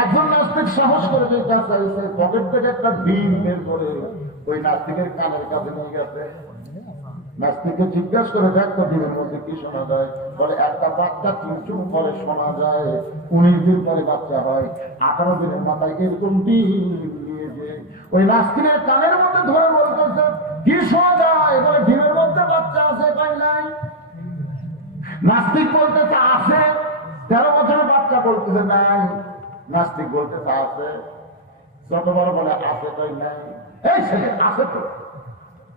একজন নাস্তিক সাহস করে যে কাছে আইসে পকেট থেকে একটা ডিম বের করে ওই নাস্তিকের কানের কাছে নিয়ে গেছে। নাস্তিককে জিজ্ঞাসা করে, দেখ তো ডিমের মধ্যে কি শোনা যায়? বলে, একটা বাচ্চা চুন পরে শোনা যায়। উনিশ দিন পরে বাচ্চা হয়। আঠারো দিনের মাথায় এরকম ডিম নিয়ে ওই নাস্তিকের কানের মধ্যে ধরে বলতেছে, কি শোনা যায়? বলে ডিমের মধ্যে বাচ্চা আছে কই নাই। নাস্তিক বলতেছে, আছে। তেরো বছরের বাচ্চা বলতেছে, নাই। নাস্তিক বলতেছে আছে ছোট বড় বলে আছে তাই নাই। এই ছেলে আছে তো।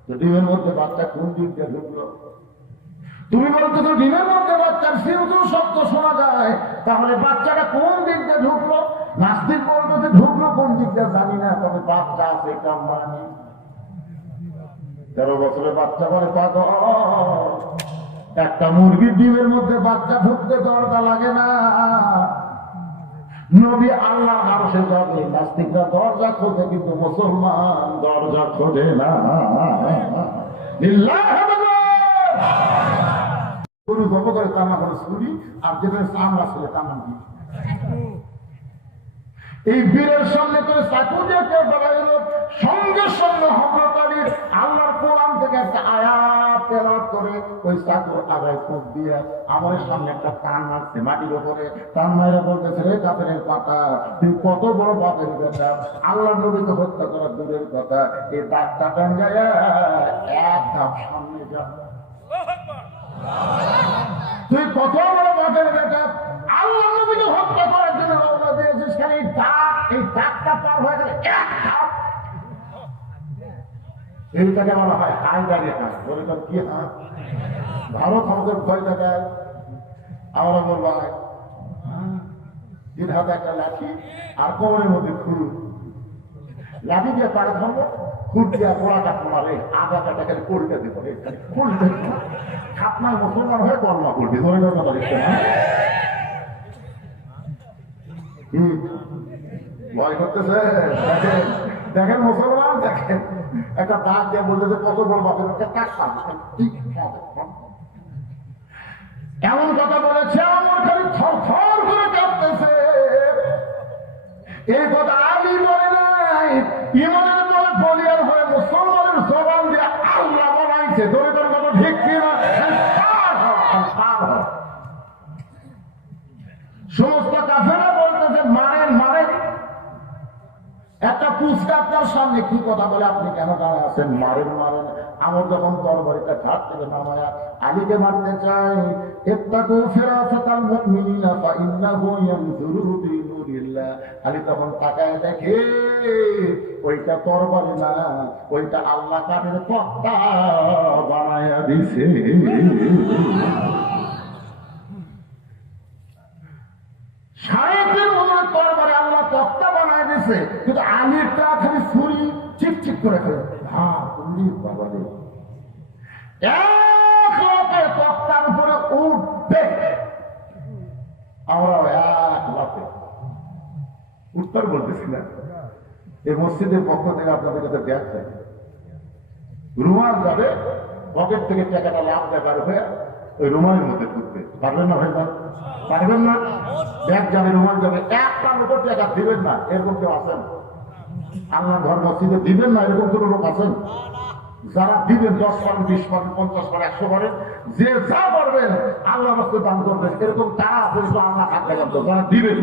তো ডিমের মধ্যে বাচ্চা কোন দিক দিয়ে ঢুকলো? তুমি বলতো তো ডিমের মধ্যে বাচ্চার সিউদুর শব্দ শোনা যায়। তাহলে বাচ্চাটা কোন দিক দিয়ে ঢুকলো? নাস্তিক বলতো যে ঢুকলো কোন দিক দিয়ে জানি না, তবে বাচ্চা আছে মানি তেরো বছরের বাচ্চা বলে পাগল। একটা মুরগির ডিমের মধ্যে বাচ্চা ঢুকতে দরজা লাগে না। নবী আল্লাহ আরশে যাবে নাস্তিকরা দরজা খোঁজে কিন্তু মুসলমান দরজা খোঁজে না। করে কান্না করে ছুরি, আর যেখানে দিয়ে। এই বীরের সামনে করে চাকু দিয়ে কেউ দাঁড়াইল সঙ্গে সঙ্গে আল্লাহর কোরআন থেকে একটা আয়াত করে, ওই চাকু আগায় ফুক দিয়ে আমার সামনে একটা টান মারছে মাটির উপরে। টান মাইরা বলতেছে রে কাপের পাতা, তুই কত বড় বাপের কথা আল্লাহ নবীকে হত্যা করা দূরের কথা। এই দাগটা টান যায় এক ধাপ সামনে যা। তুই কত বড় বাপের বেটা। আল্লাহ নবীকে হত্যা করার জন্য রওনা দিয়েছিস। এই দাগ এই দাগটা পার হয়ে গেলে এক এইটাকে বলা হয় হাই দাঁড়িয়ে হাত বলে তোর কি হাত ভারত আমাদের ভয় দেখায় আমরা বলব। তিন হাতে একটা লাঠি আর কোমরের মধ্যে খুল লাঠি দিয়ে পাড়ে ধরবো খুল দিয়ে গোড়াটা মারে আধা কাটাকে দিতে হবে খুলতে খাতনার মুসলমান হয়ে কর্মা করবি। ধরে ধরে কথা দেখতে না হুম। ভয় করতেছে? দেখেন মুসলমান, দেখেন। একটা দাঁত দিয়ে বলতেছে কত বড় বাপের কাজ ঠিক এমন কথা বলেছে, আমার খালি থর থর করে কাঁপতেছে এই কথা আমি বলে নাই। ইমানের পরে বলিয়ার হয়ে মুসলমানের জবান দিয়ে আল্লাহ বানাইছে ধরে তোর কথা ঠিক কিনা পার হ, পার হ। সমস্ত কাফেরা বলতেছে মারেন মারেন একটা আপনার সামনে। কি কথা বলে আপনি কেন দাঁড়ায় আছেন? মারেন মারেন। আমার যখন তরবারিটা ঘাট থেকে নামায়া, আলীকে মারতে চাই, ইত্তাকু ফিরাসাতাল মুমিনিনা ফা ইন্নাহু ইয়ানজুরু বিনুরিল্লাহ। আলী তখন তাকায় দেখে, ওইটা তরবারি না, ওইটা আল্লাহ কাদের তক্তা বানায়া দিছে। সাড়ে তিন দিছে কিন্তু আলিরটা খালি ছুরি চিক চিক করে খেলে হ্যাঁ বাবা রে। এক তক্তার উপরে উঠবে। আমরা এক উত্তর বলতেছি না। এই মসজিদের পক্ষ থেকে আপনাদের কাছে ব্যাগ চাই। রুমাল যাবে, পকেট থেকে টাকাটা লাভ দেবার হয়ে ওই রুমালের মধ্যে ঢুকবে। পারবেন না ভাই? পারবেন না? ব্যাগ যাবে রুমাল যাবে একটা লোকের দিবেন না, এরকম কেউ আল্লাহ ঘর মসজিদে দিবেন না, এরকম কোনো লোক আছেন? যারা দিবেন দশ পারেন বিশ পারেন পঞ্চাশ পারেন একশো পারেন যে যা পারবেন আল্লাহ রাস্তায় দান করবেন। এরকম তারা আল্লাহ হাত লাগান তো, যারা দিবেন।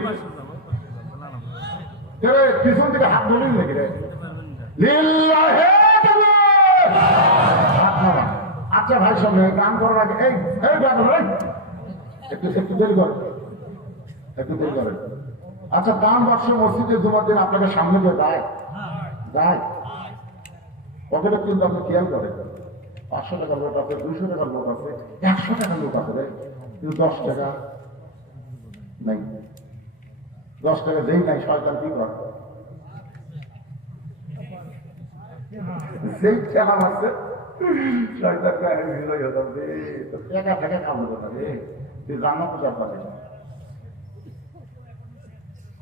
পিছন থেকে হাত ধরেই নাকি রে! আচ্ছা ভাই সঙ্গে গান করার আগে, এই গান একটু একটু দেরি করেন একটু দেরি করেন আচ্ছা দান বর্ষ মসজিদে জমার দিন আপনাকে সামনে দিয়ে যায়। যায়। পকেটে কিন্তু আপনি খেয়াল করেন পাঁচশো টাকার লোক আছে দুইশো টাকার লোক আছে একশো টাকার লোক আছে। কিন্তু দশ টাকা নাই। দশ টাকা যেই নাই শয়তান কি করে? সেই খেলা আছে শয়তান কয়, আমি রে তো একা থেকে খাব কথা রে তুই জানো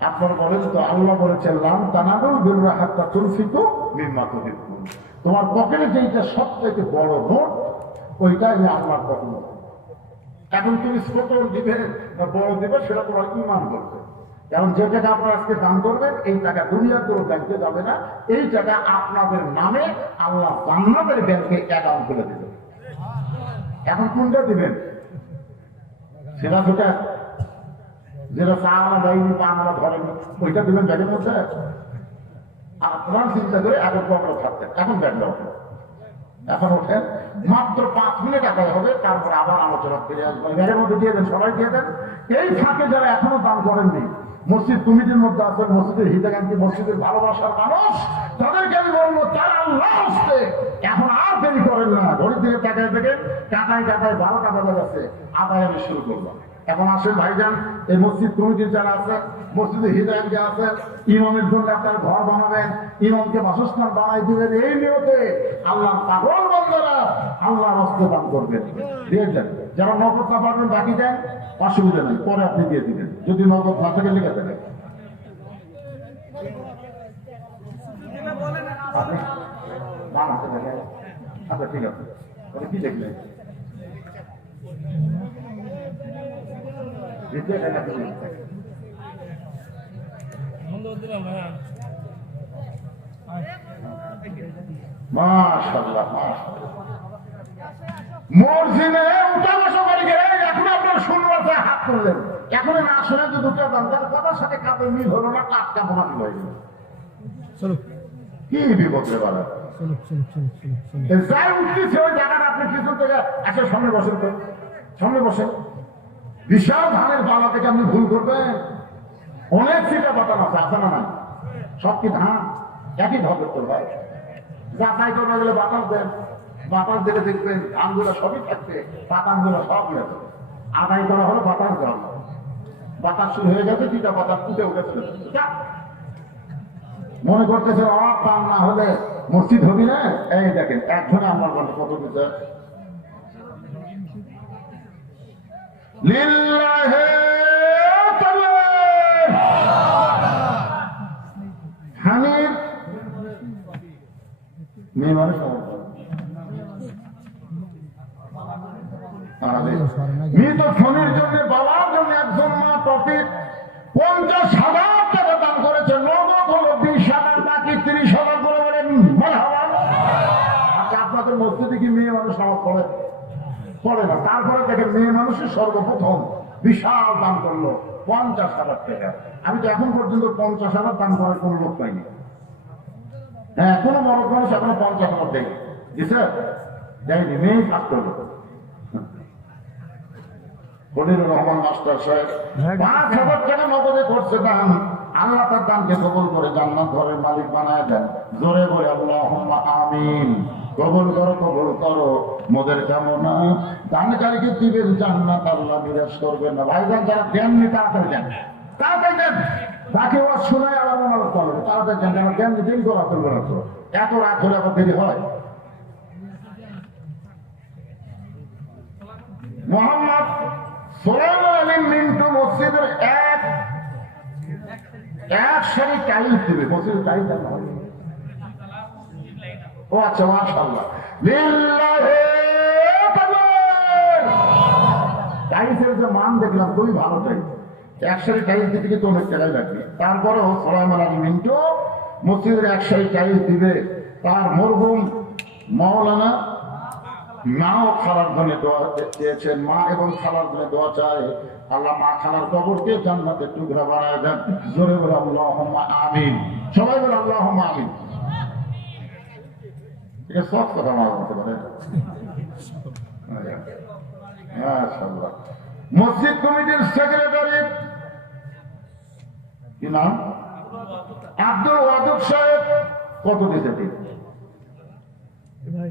আপনার বলেন তো, আল্লাহ বলেছেন লাম তানাদুল বিররা তোমার পকেটে যেইটা সবথেকে বড় নোট, ওইটাই আল্লাহর পছন্দ এখন তুমি ছোট দিবে বা বড় দিবে, সেটা তোমার ইমান করবে কারণ যে টাকা আপনারা আজকে দান করবেন, এই টাকা দুনিয়ার কোনো ব্যাংকে যাবে না। এই টাকা আপনাদের নামে আল্লাহ জান্নাতের ব্যাংকে অ্যাকাউন্ট করে দেবে। এখন কোনটা দিবেন? সেটা যেটা যেটা চা আমরা দেয়নি পা আমরা ধরেনি। ওইটা দিবেন ব্যাগের মধ্যে? আপনার চিন্তা করে এখন আমরা থাকতেন এখন ব্যাগ ওঠে এখন ওঠেন। মাত্র পাঁচ মিনিট আগে হবে, তারপর আবার আলোচনা ফিরে আসব। ব্যাগের মধ্যে দিয়ে দেন, সবাই দিয়ে দেন। এই ফাঁকে যারা এখনও দান করেননি মসজিদ কমিটির মধ্যে আছেন মসজিদের হিতাকাঙ্ক্ষী মসজিদের ভালোবাসার মানুষ। তাদেরকে আমি বলব, তারা আল্লাহ হস্তে এখন আর দেরি করেন না। ঘড়ি থেকে টাকায় থেকে কাটায় কাটায় বারোটা বাজে গেছে আদায় আমি শুরু করলাম এখন আসেন ভাইজান, এই মসজিদ কমিটির যারা আছে মসজিদে হৃদয় যে আছে, ইমামের জন্য আপনার ঘর বানাবেন, ইমামকে বাসস্থান বানাই দিবেন। এই নিয়তে আল্লাহ পাগল বন্ধরা আল্লাহ রস্তে দান করবেন। দিয়ে দেন যারা নগদ না পারবেন বাকি দেন, অসুবিধা নেই, পরে আপনি দিয়ে দিবেন। যদি নগদ না থাকে, লিখে দেবেন। আচ্ছা ঠিক আছে। কি মাশাআল্লাহ মাশাআল্লাহ। মসজিদে উঠা বসা করে গেলে এখন আপনার শুনবার হাত করলেন এখন না শুনে যে দুটো দরকার কথার সাথে মিল হলো না টাটকা হয়ে গেল। কি বিপদে বলা যাই উঠতেছে ওই জায়গাটা আপনি থেকে সামনে বসেন তো। সামনে বসেন। বিশাল ধানের পালা থেকে আপনি ভুল করবেন। অনেক সিটা বাতান আছে আছে না নাই? সব কি ধান? একই ধবে তো ভাই। যাতাই করবে গেলে বাতাস দেন। বাতাস দিলে দেখবেন ধানগুলো সবই থাকবে পাতানগুলো সব হয়ে যাবে আদায় করা হলো বাতাস দেওয়া। বাতাস শুরু হয়ে গেছে, দুইটা বাতাস ফুটে উঠেছিল যা। মনে করতেছে, অবাক পান না হলে মসজিদ হবি না এই দেখেন, একজনে আমার ঘণ্টা কত তাকবীর। মেয়ে মানুষ মৃত স্বামীর জন্য বাবার জন্য একজন মা প্রতি পঞ্চাশ হাজার টাকা দান করেছে নগদ হলো বিশ হাজার বাকি তিরিশ হাজার করে বলেন আচ্ছা আপনাদের মসজিদে কি মেয়ে মানুষ নামাজ পড়ে? পড়ে না। তারপরে দেখেন মেয়ে মানুষের সর্বপ্রথম বিশাল দান করল পঞ্চাশ হাজার টাকা। আমি তো এখন পর্যন্ত পঞ্চাশ হাজার দান করার কোনো লোক পাইনি। হ্যাঁ কোনো বড় মানুষ এখনও পঞ্চাশ হাজার দেয় দেয়নি মেয়ে কাজ করল খলিলুর রহমান মাস্টার সাহেব পাঁচ হাজার টাকা নগদে করছে দান। আল্লাহ তার দানকে কবল করে জান্নাত ঘরের মালিক বানায় দেন। জোরে বলে আল্লাহ আমিন। কবল করো কবল করো। মোদের কামনা দানকারীকে দিবেন জান্নাত আল্লাহ নিরাশ করবেন না। ভাইজান যারা দেননি তাড়াতাড়ি দেন। তাড়াতাড়ি দেন। তাকে ও শোনায় আবার মনে করবে তাড়াতাড়ি দেন। যারা দেননি দিন করা করবে না তো। এত রাত হলে আবার দেরি হয়। মোহাম্মদ মিন্টু মসজিদের এক দিবে মসজিদের ও আচ্ছা যে মান দেখলাম খুবই ভালো টাইল এক সারি টাইল দিতে কিন্তু অনেক টাকাই লাগবে। তারপরেও সোলাইমান আলী মিন্টু মসজিদের এক সারি টাইল দিবে। তার মরহুম মাওলানা মাও খালার জন্য দোয়া চেয়েছেন মা এবং খালার ধনে দোয়া চায়। আল্লাহ মা খালার কবরকে জান্নাতের টুকরা বানায় দেন। জোরে বলে আল্লাহ আমিন। সবাই বলে আল্লাহ আমিন। সব কথা মসজিদ কমিটির সেক্রেটারি কি নাম? আব্দুল ওয়াদুদ সাহেব। কত দিয়েছে ভাই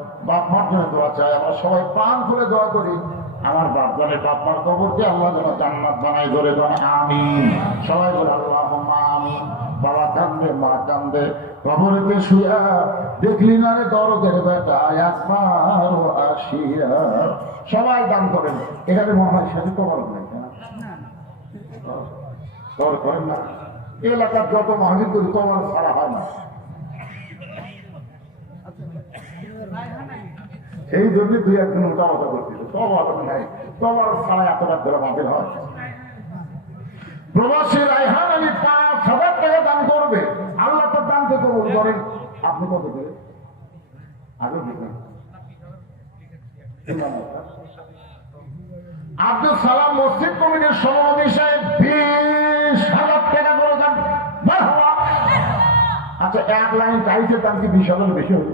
বাপ মার জন্য দোয়া চাই আমরা সবাই প্রাণ করে দোয়া করি। আমার বাপ জানে বাপ মার কবরকে আল্লাহ যেন জান্নাত বানাই ধরে দেন আমিন। সবাই বলে আল্লাহ আমিন। বাবা কান্দে মা কান্দে কবরেতে শুয়া দেখলি না রে দরদের বেটা একবার আসিয়া সবাই দান করেন। এখানে হয় সেটা কবর নাই না? কবর করেন না। এলাকার যত করি কবর ছাড়া হয় না। এই জন্য দুই একজন উঠা কথা করছিল নাই। ছাড়া এত রাত ধরে মাটির হয়। প্রবাসী রায়হান আলী পাঁচ হাজার টাকা দান করবে। আল্লাহ তার দানকে কবুল করেন। আপনি কত দেবেন আগে আব্দুল সালাম মসজিদ কমিটির সভাপতি সাহেব বিশ হাজার টাকা করে দেন। আচ্ছা এক লাইন টাইসের তার কি বিশ হাজার বেশি হলো?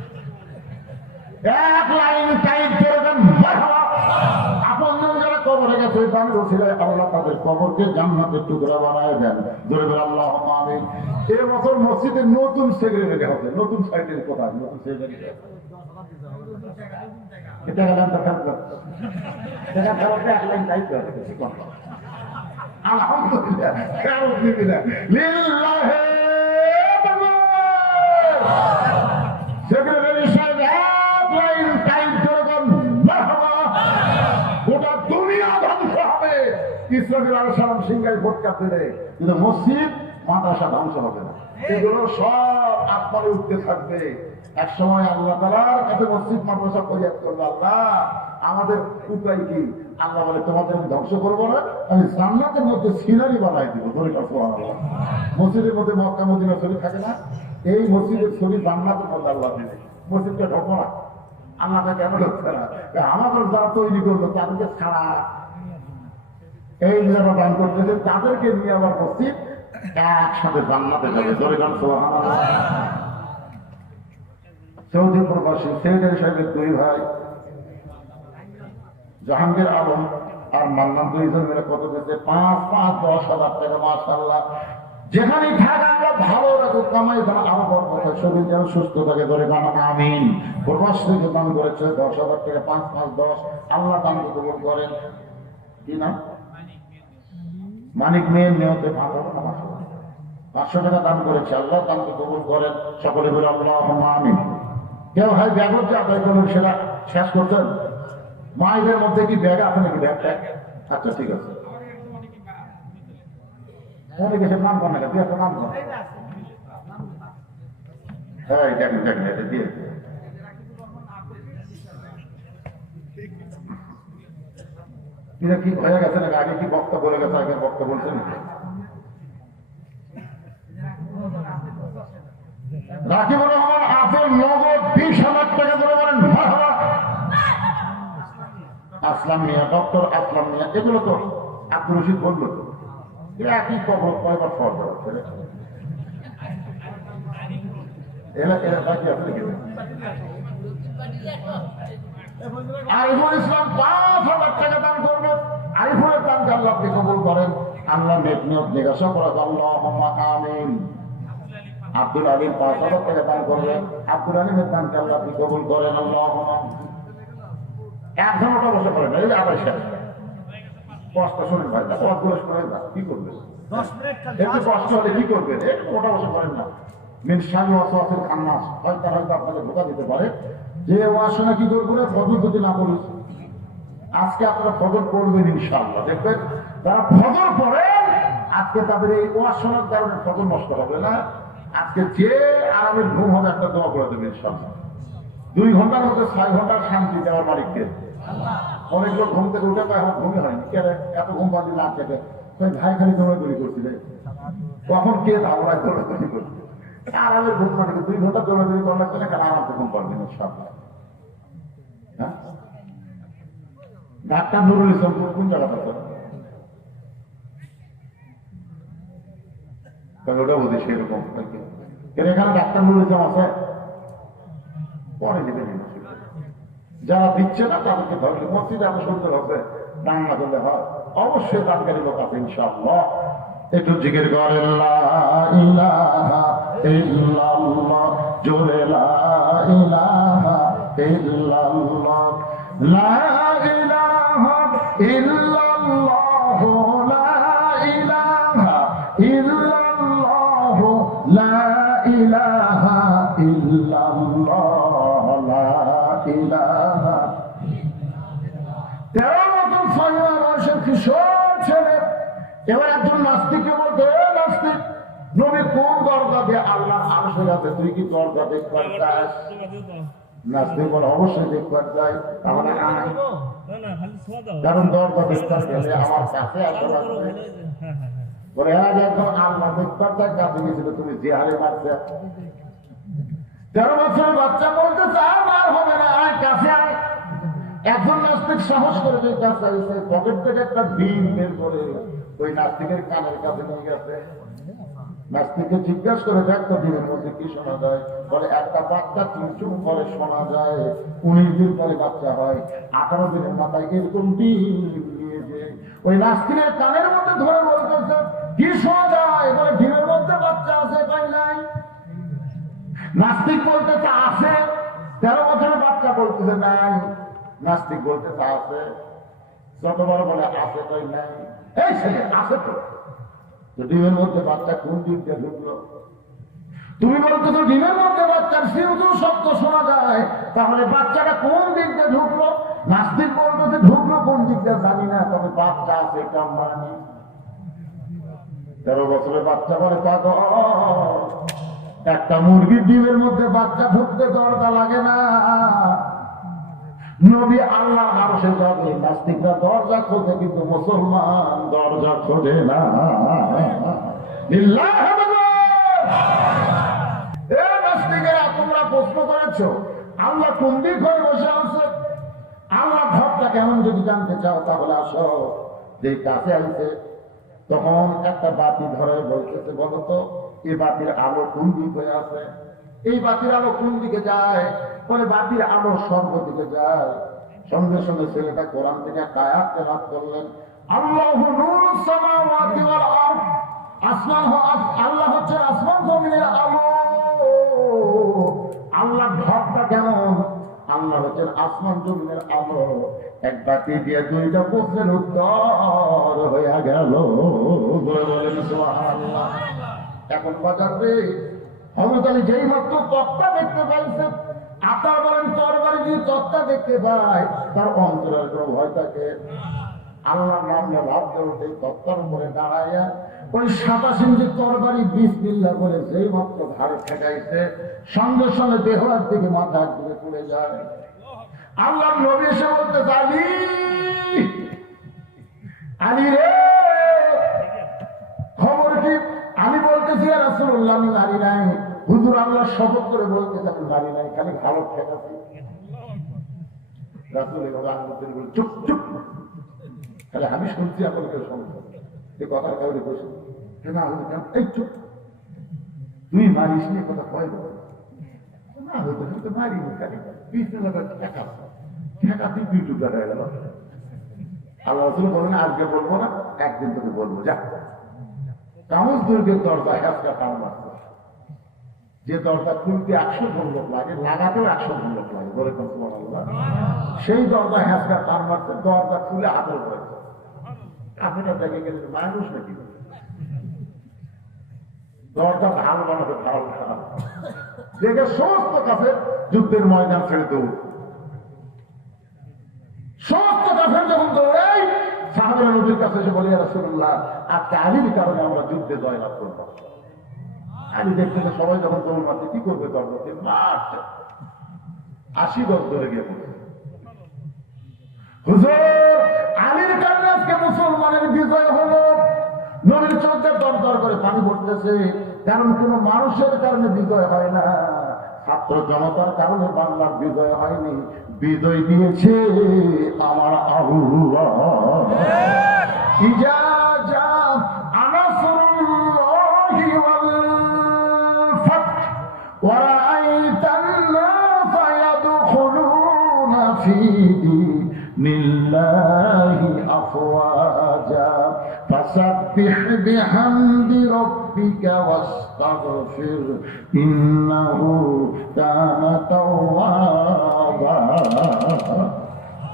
এক লাইন টাইট করে দেন আপন যারা কবরে গেছে ওই দানের ওসিলায় আল্লাহ তাদের কবরকে জান্নাতের টুকরা বানায় দেন। ধরে ধরে আল্লাহ আমিন। এ বছর মসজিদে নতুন সেক্রেটারি হবে নতুন সাইডের কোথায় নতুন সেক্রেটারি এটা গেলাম দেখার দেখা দেওয়াতে এক লাইন টাইট আলহামদুলিল্লাহ আলহামদুলিল্লাহ লিল্লাহি আমাদের উপায় কি? আল্লাহ বলে, তোমাদের আমি ধ্বংস করব না, আমি জান্নাতের মধ্যে সিনারি বানাই দিব মসজিদের মধ্যে মক্কা, মদিনার ছবি থাকে না? এই মসজিদের ছবি জান্নাতের মধ্যে আল্লাহ দিবে। মসজিদকে ঢোকো না। আল্লাহকে কেন ঢুকছে না? আমাদের যারা তৈরি করল, তাদেরকে ছাড়া এই যারা দান করতেছে তাদেরকে নিয়ে আবার মসজিদ একসাথে জান্নাতে যাবে। ধরে গান সৌদি প্রবাসী সেক্রেটারি সাহেবের দুই ভাই, জাহাঙ্গীর আলম আর মান্নান, দুইজন মিলে কত পেয়েছে পাঁচ পাঁচ, দশ হাজার টাকা মাসাল্লাহ যেখানে থাক আমরা ভালো রাখুক কামাই যেন আরও বড় হয় শরীর যেন সুস্থ থাকে ধরে গান, আমিন। প্রবাস থেকে দান করেছে দশ হাজার টাকা, পাঁচ পাঁচ, দশ। আল্লাহ দান কবুল করেন। কি নাম? মানিক মেয়ের নিয়তে ভালো পাঁচশো টাকা দান করেছে আল্লাহ দানকে কবুল করেন। সকলে বলে আল্লাহ আমিন। কেউ ভাই ব্যাগ হচ্ছে আদায় করুন সেটা শেষ করছেন মায়েদের মধ্যে কি ব্যাগ আছে নাকি? ব্যাগ ট্যাগ আচ্ছা ঠিক আছে। নাম কর না কেন? একটা নাম কর হ্যাঁ দেখেন দেখেন এটা দিয়ে এটা কি হয়ে গেছে নাকি? আগে কি বক্তা বলে গেছে? আগে বক্তা বলছেন নগদ আসলাম মিয়া, ডক্টর আসলাম মিয়া, এগুলো তো আব্দুল বলল। তো এ একই কবর কয়বার ফল এরা এরা বাকি আছে আরিফুল ইসলাম পাঁচ হাজার টাকা দান করবে আরিফুলের দান আল্লাহ আপনি কবুল করেন? আল্লাহ নেক জিজ্ঞাসা করা আল্লাহ আমিন। আব্দুল আলিম পাঁচ হাজার টাকা দান করবে আব্দুল আলিমের দানকে আল্লাহ আপনি কবুল করেন? আল্লাহ এক ঘণ্টা বসে করেন এই আবার শেষ। কষ্ট শোনেন ভাই না কষ্টগুলো শোনেন না কি করবে একটু কষ্ট হলে কি করবেন? একটু ওটা বসে করেন না। মিন স্বামী অসহাসের খান্নাস হয়তো হয়তো আপনাদের ধোকা দিতে পারে। যে ওয়াসনা কি করব না? ফজল যদি না বলিস আজকে আপনারা ফজল পড়বেন ইনশাআল্লাহ, দেখবেন? তারা ফজর পড়েন আজকে তাদের এই ওয়াসনার কারণে ফজর নষ্ট হবে না। আজকে যে আরামের ঘুম হবে, একটা দোয়া করে দেবেন ইনশাআল্লাহ। দুই ঘণ্টার মধ্যে ছয় ঘণ্টার শান্তি দেওয়ার মালিককে। অনেক লোক ঘুম থেকে উঠে এখন ঘুমই হয়নি? এত ঘুম পাচ্ছি না খেতে? ভাই খালি দৌড়াদৌড়ি করছিলে কখন কে ধাওড়ায় দৌড়াদৌড়ি করছে? আরামের ঘুম দুই ঘণ্টা দৌড়াদৌড়ি করলে কেন কেন আমার তো? ঘুম সব ডাক্তার নুরুল ইসলাম কোন- জায়গাটা যারা দিচ্ছে না, তাদেরকে ধরলে মসজিদে হবে করলে হয়। অবশ্যই দানকারী লোক আছে, ইনশাআল্লাহ। একটু জিজ্ঞেস করেন, লা জোরে লা লা ইলাহা ইল্লাল্লাহ, লা ইলাহা ইল্লাল্লাহ, লা ইলাহা ইল্লাল্লাহ, লা ইলাহা এবার একজন নাস্তিককে বলতে "এ নাস্তিক নবী কোন দিয়ে আল্লাহ আরশের আছে তুই কি আসা? বলে হ্যাঁ বাচ্চা বলতে মার হবে না কাছে এখন নাস্তিক সাহস করে পকেট থেকে একটা ডিম বের করে ওই নাস্তিকের কানের কাছে নিয়ে গেছে। নাস্তিককে জিজ্ঞাসা করে দেখ ডিমের মধ্যে কি শোনা যায়। বলে, একটা বাচ্চা চুমচুম করে শোনা যায়। উনিশ দিন পরে বাচ্চা হয়, আঠারো দিনের মাথায় এরকম ওই নাস্তিকের কানের মধ্যে ধরে বলতেছে, কি শোনা যায়? বলে, ডিমের মধ্যে বাচ্চা আছে তাই নাই। নাস্তিক বলতেছে, আছে। তেরো বছরের বাচ্চা বলতেছে, নাই। নাস্তিক বলতেছে, আছে। যত বড় বলে আছে তাই নাই। এই ছেলে আছে তো। ডিমের মধ্যে বাচ্চা কোন দিক দিয়ে ঢুকলো? তুমি বলতেছো ডিমের মধ্যে বাচ্চার সিন্ধু শব্দ শোনা যায়। তাহলে বাচ্চাটা কোন দিক দিয়ে ঢুকলো? নাস্তিক বলতেছে ঢুকলো কোন দিক দিয়ে জানি না, তবে বাচ্চা আছে এটা জানি। তেরো বছরের বাচ্চা বলে, পাগল। একটা মুরগির ডিমের মধ্যে বাচ্চা ঢুকতে দরজা লাগে না। নবী আল্লাহ আরশে যাবে নাস্তিকরা দরজা খোঁজে কিন্তু মুসলমান দরজা খোঁজে না। এ নাস্তিকেরা, তোমরা প্রশ্ন করেছ, আল্লাহ কোন দিক হয়ে বসে আছে? আল্লাহ ঘরটা কেমন যদি জানতে চাও, তাহলে আসো। যে কাছে আসছে তখন একটা বাতি ধরে বলতেছে, বলো তো এই বাতির আলো কোন দিক হয়ে আছে? এই বাতির আলো কোন দিকে যায়? পরে বাতির আলো স্বর্গ দিকে যায়। সঙ্গে সঙ্গে ছেলেটা কোরআন থেকে কায়াত তেলাত করলেন। আল্লাহ আসমান হচ্ছে আসমান জমিনের আলো। কেমন? আল্লাহ হচ্ছেন আসমান জমিনের এক বাতি দিয়ে দুইটা উত্তর বলে। এখন বাজার রে হমত আলী যেই মাত্র তত্তা দেখতে পাইছে আপনার বলেন, তরবারি যদি তত্তা দেখতে পায়, তার অন্তরের কোনো ভয় থাকে। আল্লাহর নাম নিয়ে ভাবতে উঠে তত্তার উপরে দাঁড়াইয়া ওই সাতাশ ইঞ্চি তরবারি বিষ বিল্লা বলে যেই মাত্র ঘাড়ে ঠেকাইছে, সঙ্গে সঙ্গে দেহরার দিকে মাথা দিকে পড়ে যায়। আল্লাহ নবী এসে বলতে, আলী আলী রে, খবর কি? আমি বলতেছি আর রাসূলুল্লাহ, আমি নারী নাই। হুজুর আল্লাহ শপথ করে বলতেছে আমি নারী নাই খালি ভালো বলে, চুপ চুপ তাহলে আমি শুনছি শুনছে এই কথার কাউরে বসে চুপ। তুই মারিস নি? কথা কয় না মারি তুই হয়ে গেল। আল্লাহ বলেন আজকে বলব না? একদিন তোকে বলব যা। কামজ দুর্গের দরজা আজকে কাম আছে যে দরজা খুলতে একশো জন লোক লাগে, লাগাতেও একশো জন লোক লাগে আল্লাহ সেই দরজা হ্যাঁচকা টান মারছে, দরজা খুলে আদর করেছে। কাফেটা দেখে গেলে মানুষ নাকি? দরজা ঢাল দেখে সমস্ত কাছে যুদ্ধের ময়দান ছেড়ে দৌড়। সমস্ত কাফের যখন দৌড়াই সাহাবের কাছে এসে বলি রাসূলুল্লাহ আজকে কারণে আমরা যুদ্ধে জয়লাভ করব। আলী দেখতেছে সবাই যখন দৌড় মারছে কি করবে দরজাতে মারছে আশি গজ ধরে গিয়ে হুজুর আলীর কারণে আজকে মুসলমানের বিজয় হলো। নবীর চোখে দরদর করে পানি পড়তেছে। কারণ কোন মানুষের কারণে বিজয় হয় না। ছাত্র জনতার কারণে বাংলার বিজয় হয়নি। বিজয় দিয়েছে আমার আল্লাহ। ইজা ورأيت الناس يدخلون في دين الله أفواجا فسبح بحمد ربك واستغفر إنه كان توابا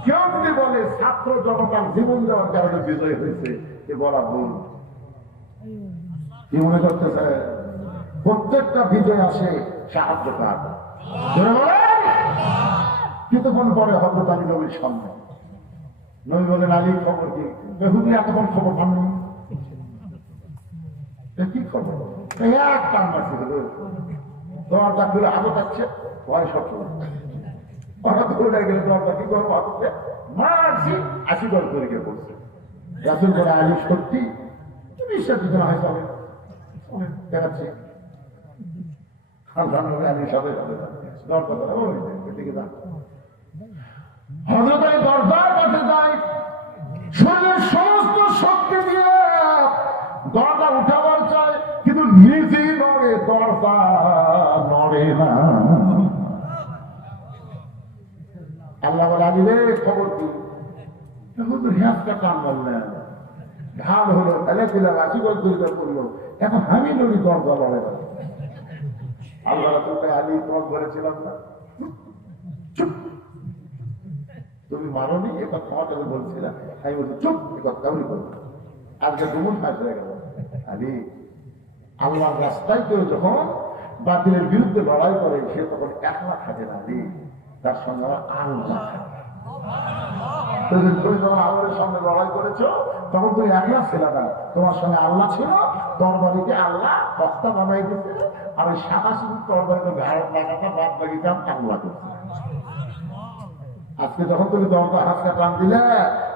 কেউ যদি বলে ছাত্র জনতার জীবন দেওয়ার কারণে বিজয় হয়েছে এ বলা ভুল কি মনে করতেছে প্রত্যেকটা বিজয় আসে সাহায্য কিছুক্ষণ পরে হজরত আলী নবীর সামনে। নবী বলেন আলী, খবর কি? বেহুদি, এতক্ষণ খবর পাননি। কি খবর? এক টান মারছে দরজা খুলে আগে যাচ্ছে ভয় সব হঠাৎ করে গেলে দরজা কি করব? হাতে মারছি, আশি দল করে গিয়ে বলছে। রাসুল করে আলী, সত্যি? বিশ্বাস দিতে না, হয় তবে দেখাচ্ছি। আলীর সাথে সমস্ত শক্তি দিয়ে দরজা উঠাবার চায় কিন্তু নিজেই নড়ে, দরজা নড়ে না। আল্লাহ বলে খবর কি? বললেন ঢাল হলো ফেলে দিলাম আশি করল এখন আমি নবী দরজা লড়ে না। আল্লাহ তোকে আলী তোমার ধরেছিলাম না? তুমি মাননি? এ কথা তোমার কাছে বলছিলাম। আমি বলছি, চুপ, এ কথা কাউরি করব আজকে দুমুন কাজ হয়ে গেল। আলী, আল্লাহর রাস্তায় কেউ যখন বাতিলের বিরুদ্ধে লড়াই করে, সে তখন একলা থাকে না, আলী। তার সঙ্গে আমার আল্লাহ তুমি যখন আল্লাহর সামনে লড়াই করেছ, তখন তুমি একলা ছিল না। তোমার সঙ্গে আল্লাহ ছিল তোমার তরবারিকে আল্লাহ বক্তা বানাই দিতে আর ওই সাদা শুধু তরবারিতে ভারত লাগাটা বাদ লাগিতাম আল্লাহ করছে আজকে যখন তুমি দরজা হাতটা টান দিলে,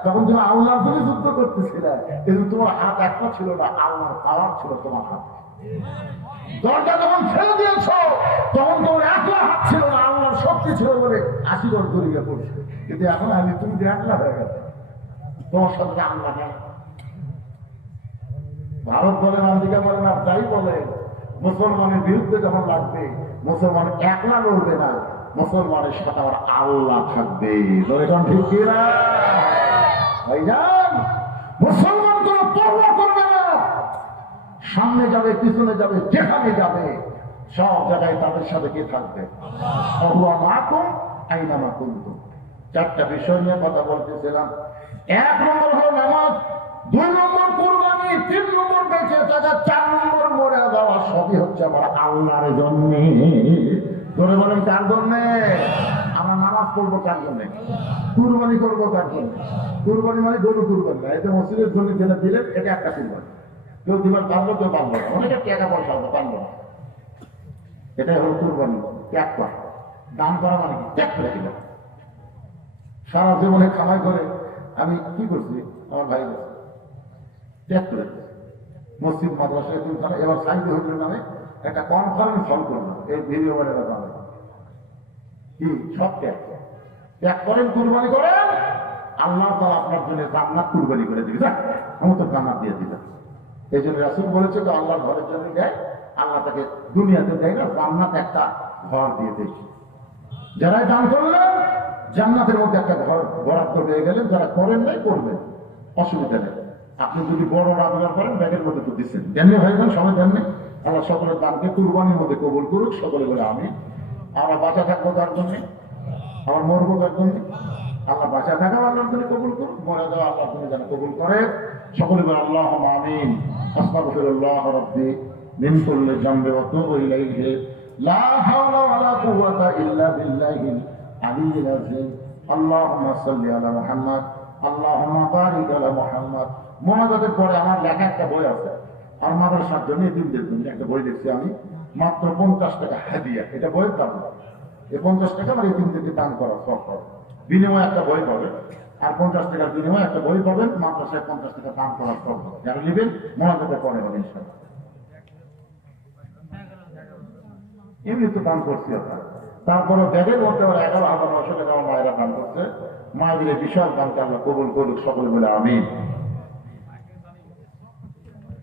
তখন তুমি আল্লাহর জন্য যুদ্ধ করতেছিলে। কিন্তু তোমার হাত একটা ছিল না, আল্লাহর পাওয়ার ছিল তোমার হাত। দরজা যখন ছেড়ে দিয়েছ, তখন তোমার একলা হাত ছিল না, আল্লাহর শক্তি ছিল বলে আশি জন দরিয়ে পড়ছে। কিন্তু এখন আমি তুমি যে একলা হয়ে গেছে তোমার সাথে আল্লাহ ভারত বলেন, আমেরিকা বলেন, আর যাই বলে মুসলমানের বিরুদ্ধে যখন লাগবে মুসলমান একলা লড়বে না, মুসলমানের সাথে আমার আল্লাহ থাকবে। মুসলমান কোন পর্ব করবে না। সামনে যাবে, পিছনে যাবে, যেখানে যাবে, সব জায়গায় তাদের সাথে কে থাকবে? অহুয়া মাকুম চারটা বিষয় নিয়ে কথা বলতেছিলাম। এক নম্বর হলো নামাজ, দুই নম্বর কোরবানি, তিন নম্বর বেঁচে থাকা, চার সবই হচ্ছে আমার আল্লাহর জন্য? ধরে বলেন, কার জন্য? আমার নামাজ পড়ব কার জন্য? কুরবানি করব কার জন্য? কুরবানি মানে গরু কুরবানি না এটা মসজিদের জন্য যেটা দিলেন, এটা একটা কুরবানি। কেউ দিবার পারল, কেউ পারল না। অনেকে টাকা পয়সা হতো পারল না। এটাই হলো কুরবানি। ত্যাগ করা। দান করা মানে কি? ত্যাগ করে দিল সারা জীবনে খামাই করে আমি কি করছি? আমার ভাই ত্যাগ করে। মসজিদ, মাদ্রাসা এদিন তারা এবার সাইড হইল নামে একটা কনফারেন্স হল করল। এই ভিডিও বলে বাংলা কি? সব ত্যাগ। ত্যাগ করেন, কুরবানি করেন, আল্লাহ তালা আপনার জন্য জান্নাত কুরবানি করে দিবে। যাক আমি তো জান্নাত দিয়ে দিলাম। এই জন্য রাসুল বলেছে তো আল্লাহর ঘরের জন্য দেয়, আল্লাহ তাকে দুনিয়াতে দেয় না, জান্নাত একটা ঘর দিয়ে দেয়। যারা দান করলেন, জান্নাতের মধ্যে একটা ঘর বরাদ্দ পেয়ে গেলেন, যারা করেন নাই, করবেন। অসুবিধা নেই। আপনি যদি বড় রাজগার করেন ব্যাগের মধ্যে তো দিচ্ছেন। দেননি ভাইজান সবাই দেননি আল্লাহ সকলের দানকে কুরবানির মধ্যে কবুল করুক সকলে বলে আমি আমরা বাঁচা থাকব তার জন্য আমার মরবো তার জন্য। আল্লাহ বাঁচা থাকা আল্লাহর জন্য কবুল করুক মরে যাওয়া আল্লাহর জন্য যেন কবুল করে। সকলে বলে আল্লাহ আমিন। আস্তাগফিরুল্লাহ রাব্বি মিন কুল্লি জামবি ওয়া তুবু ইলাইহি। লা হাওলা ওয়ালা কুওয়াতা ইল্লা বিল্লাহিল আলিয়্যিল আযীম। মোনাজাতের পরে আমার লেখা একটা বই আছে। আর মাদ্রাসার জন্য এতিমদের জন্য একটা বই লিখছি আমি। মাত্র পঞ্চাশ টাকা হাদিয়া। এটা বইয়ের দাম এই পঞ্চাশ টাকা আমার এতিমদেরকে দান করা সব করে বিনিময়ে একটা বই পাবে। আর পঞ্চাশ টাকার বিনিময়ে একটা বই পাবেন মাদ্রাসায় পঞ্চাশ টাকা দাম করার পর যারা নেবেন মহাজাতে পরে হবে ইনশাল্লাহ এমনি তো দান করছি ওটা তারপরে ব্যাগের মধ্যে ওরা এগারো হাজার নশো টাকা আমার মায়েরা দান করছে। মায়েদের বিশাল দানকে আল্লাহ কবুল করুক সকলে বলে আমি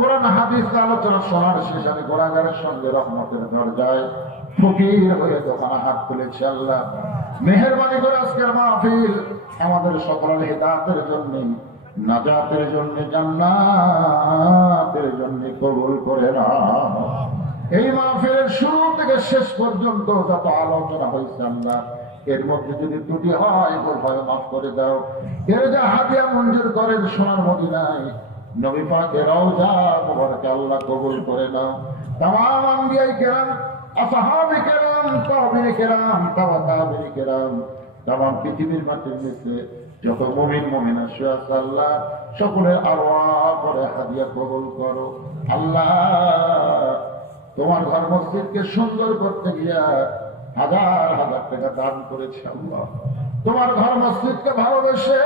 কোরআন হাদিস আলোচনা শোনার শেষ আমি গোড়াগারের সঙ্গে রহমতের দরজায় ফকির হয়ে দোকানে হাত তুলেছি আল্লাহ। মেহরবানি করে আজকের মাহফিল আমাদের সকলের হেদাতের জন্য, নাজাতের জন্য, জান্নাতের জন্য কবুল করে না এই মাহফিলের শুরু থেকে শেষ পর্যন্ত যত আলোচনা হয়েছে আল্লাহ, এর মধ্যে যদি ত্রুটি হয় ভয় মাফ করে দাও। এর যা হাদিয়া মঞ্জুর করেন সোনার মদিনায় নবী পাকের রওজা মোবারকে আল্লাহ কবুল করে তাওয়া তাবিনে কেরাম তামাম পৃথিবীর মাটির যত মুমিন মুমিন আছে আল্লাহ, সকলের আরওয়া করে হাদিয়া কবুল করো। আল্লাহ, তোমার ঘর মসজিদকে সুন্দর করতে গিয়া হাজার হাজার টাকা দান করেছে আল্লাহ। তোমার ঘর মসজিদকে ভালোবেসে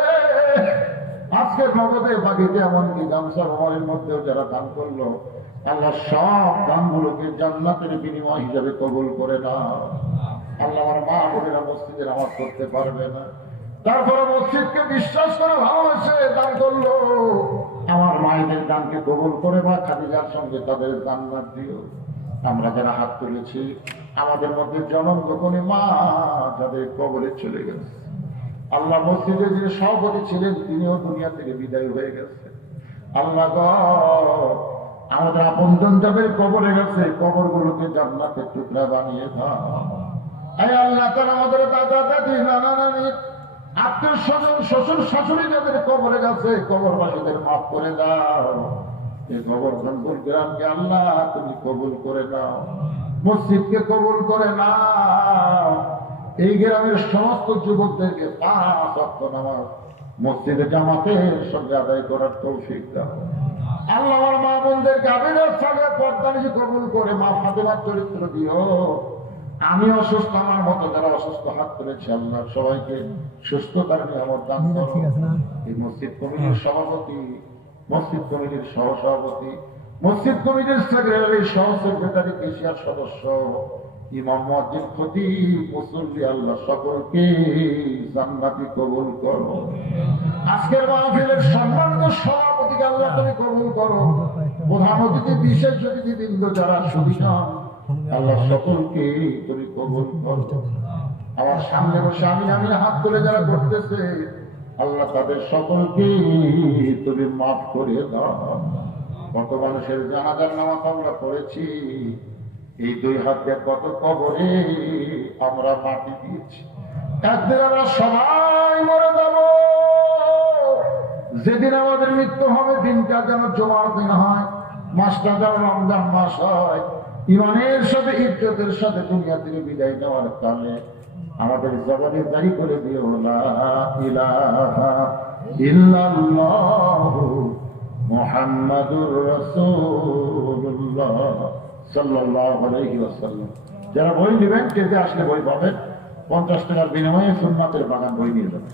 আজকে নগদে বাকিতে এমনকি গামছা ভ্রমণের মধ্যেও যারা দান করল, আল্লাহ সব দানগুলোকে জান্নাতের বিনিময় হিসাবে কবুল করে না আল্লাহ আমার মা বোনেরা মসজিদের আমার করতে পারবে না। তারপরে মসজিদকে বিশ্বাস করে ভালোবেসে, দান করল। আমার মায়েদের দানকে কবুল করে বা খাদিজার সঙ্গে তাদের জান্নাত দিও। আমরা যারা হাত তুলেছি, আমাদের মধ্যে জনম গোপনে মা তাদের কবলে চলে গেছে। আল্লাহ মসজিদের যে সভাপতি ছিলেন, তিনিও দুনিয়া থেকে বিদায় হয়ে গেছে। আল্লাহ আমাদের আপনজন যাদের কবরে গেছে কবর গুলোকে জান্নাতের টুকরা বানিয়ে দাও। আল্লাহ আমাদের দাদা, দাদি আত্মীয় স্বজন কবরে গেছে করে দাও। এই গ্রামকে আল্লাহ তুমি কবুল করে নাও। মসজিদকে কবুল করে নাও। এই গ্রামের সমস্ত যুবকদেরকে পাঁচ নামাজ মসজিদে জামাতের সঙ্গে আদায় করার তৌফিক দাও। আল্লাহ আমার মা বোনদেরকে আবেদন সাথে পর্দানিজি কবুল করে মা ফাতেমার চরিত্র দিও। আমি অসুস্থ আমার মতো যারা অসুস্থ হাত তুলেছে আল্লাহ সবাইকে সুস্থতার নিয়ামত দান করো। ঠিক আছে না? এই মসজিদ কমিটির সভাপতি মসজিদ কমিটির সহ সভাপতি মসজিদ কমিটির সেক্রেটারি সহ সেক্রেটারি কেশিয়ার সদস্য ক্ষতি মুসল্লি আল্লাহ সকলকে জান্নাতি কবুল করো। আজকের মাহফিলের সম্মানিত আল্লাহ তুমি কবুল করো। প্রধান অতিথি, বিশেষ যারা আল্লাহ সকলকে তুমি কবুল করো। আমার সামনে বসে আমি আমি হাত তুলে যারা করতেছে, আল্লাহ তাদের সকলকে তুমি মাফ করে দাও। কত মানুষের জানাজার নামাজ আমরা পড়েছি এই দুই হাত দিয়ে কত কবরে আমরা মাটি দিয়েছি। একদিন আমরা সবাই মরে যাব। যেদিন আমাদের মৃত্যু হবে, দিনটা যেন জমার দিন হয়, মাসটা যেন রমজান মাস হয়। ইমানের সাথে, ইজ্জতের সাথে দুনিয়া থেকে বিদায় নেওয়ার কালে আমাদের জবানে জারি করে ইল্লাল্লাহু মুহাম্মাদুর রাসূলুল্লাহ। যারা বই নেবেন, কেটে আসলে বই পাবেন। পঞ্চাশ টাকার বিনিময়ে সুন্নাতের বাগান বই নিয়ে যাবেন।